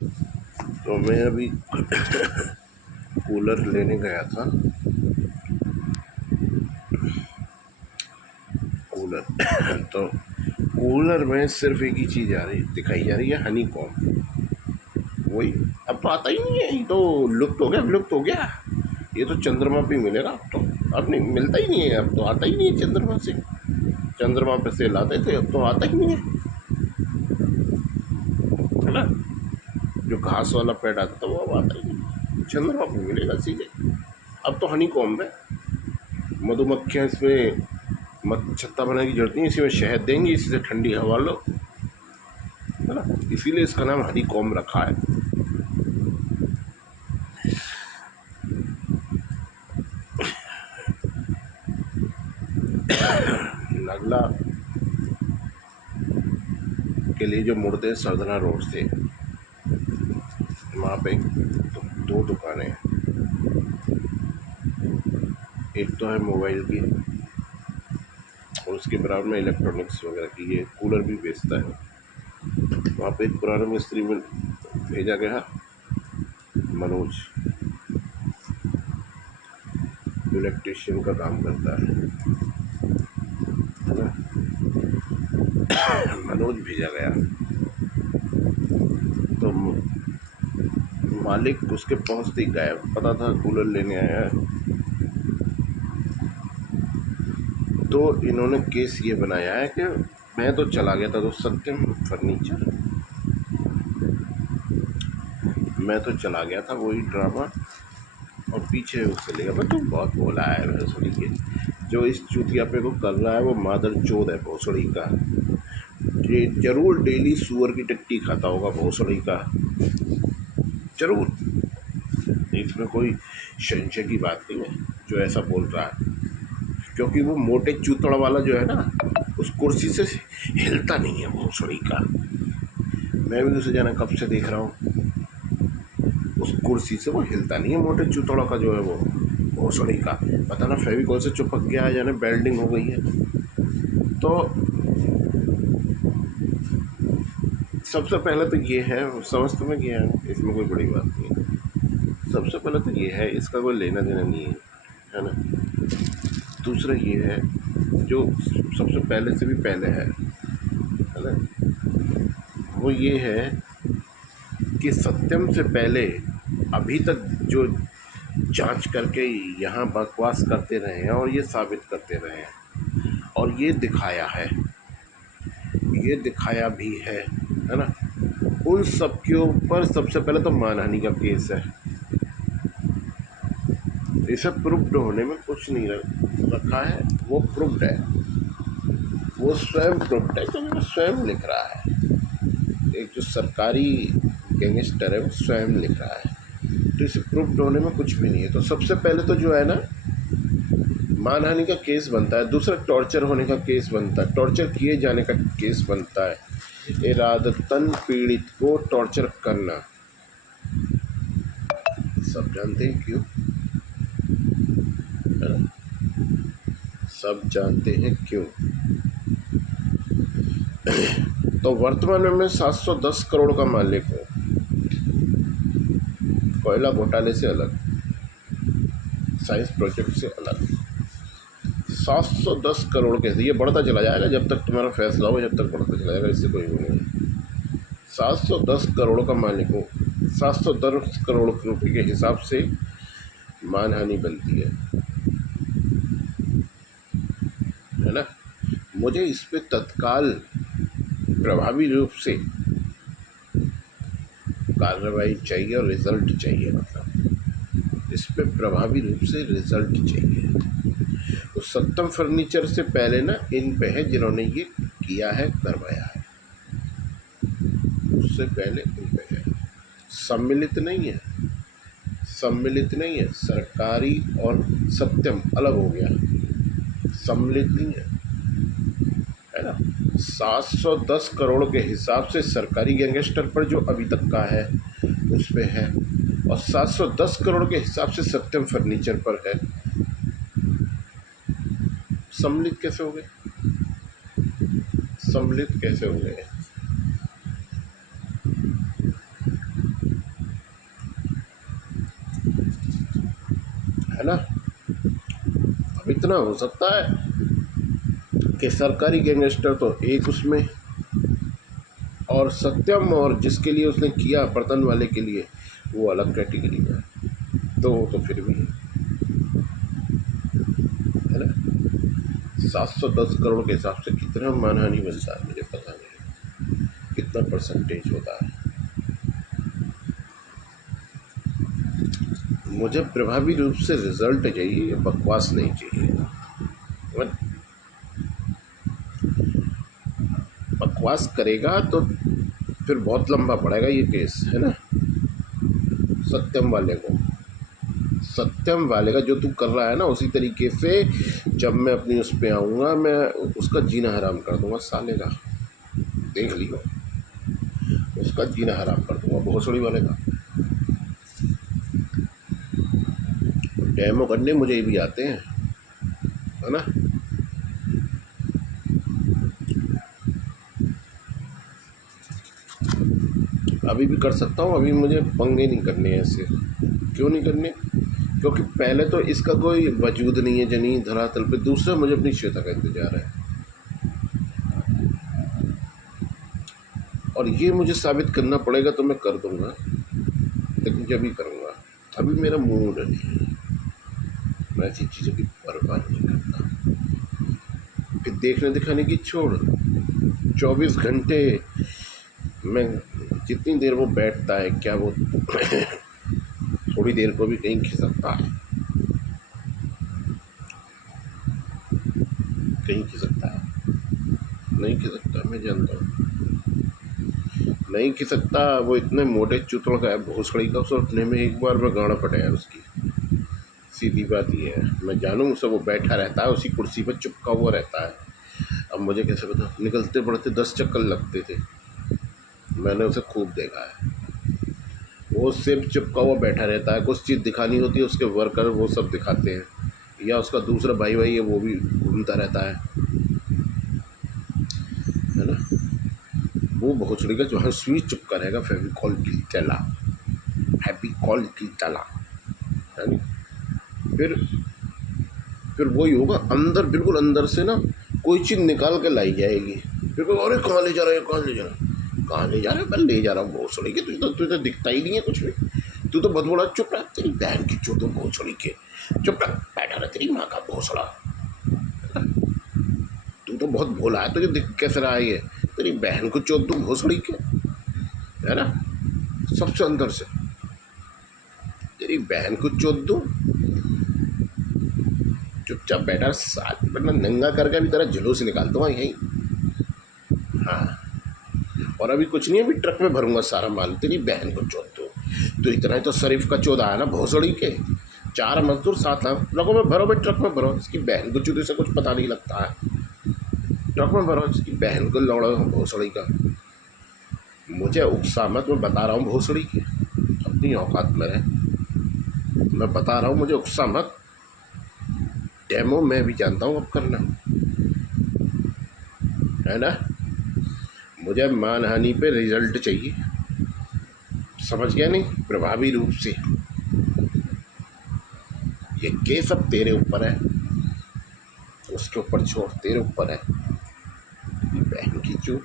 तो मैं अभी कूलर लेने गया था। कूलर तो कूलर में सिर्फ एक ही चीज़ दिखाई जा रही है, हनी कॉम। वही अब तो आता ही नहीं है, ये तो लुप्त हो गया, विलुप्त हो गया। ये तो चंद्रमा पे मिलेगा अब तो। अब नहीं मिलता ही नहीं है, अब तो आता ही नहीं है चंद्रमा से। चंद्रमा पे से लाते थे, अब तो आता ही नहीं है ना। जो घास वाला पेड़ आता था वो अब आता ही नहीं, चंद्रमा पे मिलेगा सीधे। अब तो हनी कॉम है, मधुमक्खियाँ इसमें छत्ता बनाने की जरूरत नहीं, इसी में शहद देंगी, इसी से ठंडी हवा लो, है ना। इसीलिए इसका नाम हनी कॉम रखा है। नगला के लिए जो मुड़ते हैं सरदना रोड से, वहाँ पे दो दुकानें हैं। एक तो है मोबाइल की और उसके बराबर में इलेक्ट्रॉनिक्स वगैरह की, ये कूलर भी बेचता है। वहाँ पे एक पुराना मिस्त्री में भेजा गया, मनोज, इलेक्ट्रिशियन का काम करता है ना। मनोज भेजा गया तो मालिक उसके पहुँचते ही गायब। पता था कूलर लेने आया है। तो इन्होंने केस ये बनाया है कि मैं तो चला गया था, तो सत्यम फर्नीचर, मैं तो चला गया था, वही ड्रामा। और पीछे उससे लेगा, मैं तो बहुत बोला है भोसड़ी के। जो इस चूतिया पे को कर रहा है वो मादर चोद है भोसड़ी का। ये जरूर डेली सुअर की टट्टी खाता होगा भोसड़ी का, जरूर। इसमें कोई संशय की बात नहीं है जो ऐसा बोल रहा है, क्योंकि वो मोटे चूतड़ वाला जो है ना, उस कुर्सी से हिलता नहीं है भोसड़ी का। मैं भी उसे जाना कब से देख रहा हूँ, उस कुर्सी से वो हिलता नहीं है, मोटे चूतड़ों का जो है वो भोसड़ी का। पता ना फेविकॉल से चिपक गया है, जाने बेल्डिंग हो गई है। तो सबसे पहले तो ये है, समझ में किया है, इसमें कोई बड़ी बात नहीं है। सबसे पहले तो ये है, इसका कोई लेना देना नहीं है ना। दूसरा ये है, जो सबसे पहले से भी पहले है ना, वो ये है कि सत्यम से पहले अभी तक जो जांच करके यहाँ बकवास करते रहे हैं और ये साबित करते रहे हैं और ये दिखाया है, ये दिखाया भी है ना। उन सब के ऊपर सबसे पहले तो मानहानि का केस है। इसे प्रूफ्ड होने में कुछ नहीं रखा है, वो प्रूफ्ड है, वो स्वयं प्रूफ्ड है, क्योंकि वो स्वयं लिख रहा है। एक जो सरकारी गैंगस्टर है वो स्वयं लिख रहा है, तो इसे प्रूफ्ड होने में कुछ भी नहीं है। तो सबसे पहले तो जो है ना, मानहानि का केस बनता है। दूसरा टॉर्चर होने का केस बनता है, टॉर्चर किए जाने का केस बनता है, इरादतन पीड़ित को टॉर्चर करना। सब जानते हैं क्यों, सब जानते हैं क्यों। तो वर्तमान में मैं 710 करोड़ का मालिक हूँ, कोयला घोटाले से अलग, साइंस प्रोजेक्ट से अलग। 710 करोड़ के, ये बढ़ता चला जाएगा जब तक तुम्हारा फैसला हो, जब तक बढ़ता चला जाएगा, इससे कोई वो नहीं है। 710 करोड़ का मालिक हूँ, 710 करोड़ रुपये के हिसाब से मानहानि बनती है ना। मुझे इस पे तत्काल प्रभावी रूप से कार्रवाई चाहिए और रिजल्ट चाहिए, मतलब इस पे प्रभावी रूप से रिजल्ट चाहिए। तो सत्यम फर्नीचर से पहले ना इन पे है जिन्होंने ये किया है, करवाया है, उससे पहले इन पे है। सम्मिलित नहीं है, सम्मिलित नहीं है, सरकारी और सत्यम अलग हो गया, सम्मिलित नहीं है ना। 710 करोड़ के हिसाब से सरकारी गैंगस्टर पर जो अभी तक का है उस पे है, और 710 करोड़ के हिसाब से सत्यम फर्नीचर पर है। सम्मिलित कैसे हो गए, सम्मिलित कैसे हो गए। है ना। अब इतना हो सकता है कि सरकारी गैंगस्टर तो एक उसमें, और सत्यम और जिसके लिए उसने किया बर्तन वाले के लिए वो अलग कैटेगरी में है। तो वो तो फिर भी है ना। 710 करोड़ के हिसाब से कितना मानहानि मिलता है मुझे पता नहीं, कितना परसेंटेज होता है। मुझे प्रभावी रूप से रिजल्ट चाहिए, बकवास नहीं चाहिए। बकवास करेगा तो फिर बहुत लंबा पड़ेगा ये केस, है ना। सत्यम वाले को, सत्यम वाले का जो तू कर रहा है ना उसी तरीके से जब मैं अपनी उस पे आऊँगा मैं उसका जीना हराम कर दूंगा साले का, देख लियो, उसका जीना हराम कर दूंगा भोसड़ी वाले का। डेमो करने मुझे भी आते हैं, है ना। अभी भी कर सकता हूँ, अभी मुझे पंगे नहीं करने ऐसे। क्यों नहीं करने? क्योंकि पहले तो इसका कोई वजूद नहीं है जनी धरातल पे, दूसरा मुझे अपनी श्वेता का इंतजार है और ये मुझे साबित करना पड़ेगा तो मैं कर दूंगा, लेकिन जब भी करूँगा। अभी मेरा मूड नहीं, मैं ऐसी चीज़ों की परवाह नहीं करता। फिर देखने दिखाने की छोड़, 24 घंटे मैं जितनी देर वो बैठता है क्या वो थोड़ी देर को भी कहीं खिसकता है, कहीं खिसकता है? नहीं खिसकता, मैं जानता हूँ नहीं खिसकता। वो इतने मोटे चुतड़ का है भोसड़ी का, उसे उठने में एक बार में गाना फटे है उसकी, सीधी बात ये है। मैं जानूँ उसे, वो बैठा रहता है उसी कुर्सी पर चिपका हुआ रहता है। अब मुझे कैसे पता, निकलते पड़ते 10 चक्कर लगते थे, मैंने उसे खूब देखा है। वो सिर्फ चिपका हुआ बैठा रहता है, कुछ चीज़ दिखानी होती है उसके वर्कर वो सब दिखाते हैं, या उसका दूसरा भाई है वो भी घूमता रहता है ना। वो भोसड़ी का जो है स्विच चिपका रहेगा फेविकॉल की तला, फेविकॉल की तला, है ना। फिर फिर वही होगा, अंदर बिल्कुल अंदर से ना कोई चीज़ निकाल के लाई जाएगी, फिर कोई अरे कहाँ ले जा रहे हो, कहाँ ले जा रहे हो, कहाँ ले जा रहे हो, मैं ले जा रहा हूँ भोसड़ी के, तुझे तो दिखता ही नहीं है कुछ भी, तू तो बहुत बड़ा। चुप रहा, तेरी बहन की चोदो भोसड़ी के, चुप रहा, बैठा रहा तेरी माँ का भोसड़ा। तू तो बहुत भोला है, तुझे दिख कैसे रहा है ये, तेरी बहन को चोद तू भोसड़ी के, है ना, सबसे अंदर से तेरी बहन को चोद दूँ। चुपचाप बैठा साल, वरना नंगा करके भी तेरा जुलूस निकाल दूँगा यहीं। हाँ, और अभी कुछ नहीं, अभी ट्रक में भरूंगा सारा माल, तेरी बहन को चोद दूँ। तो इतना ही तो शरीफ का चौदह है ना भोसड़ी के, 4 मजदूर 7 लाख लोगों में भरो भाई, ट्रक में भरो, इसकी बहन को चूते से कुछ पता नहीं लगता है, ट्रक में भरो, इसकी बहन को लौड़ा भोसड़ी का। मुझे उकसा मत, मैं बता रहा हूँ भोसड़ी की, अपनी औकात में रहे, मैं बता रहा हूँ, मुझे उकसा मत। डेमो मैं भी जानता हूँ अब करना, है ना। मुझे मानहानि पे रिजल्ट चाहिए, समझ गया नहीं, प्रभावी रूप से। ये केस अब तेरे ऊपर है, उसके ऊपर छोड़, तेरे ऊपर है, बहन की चूत।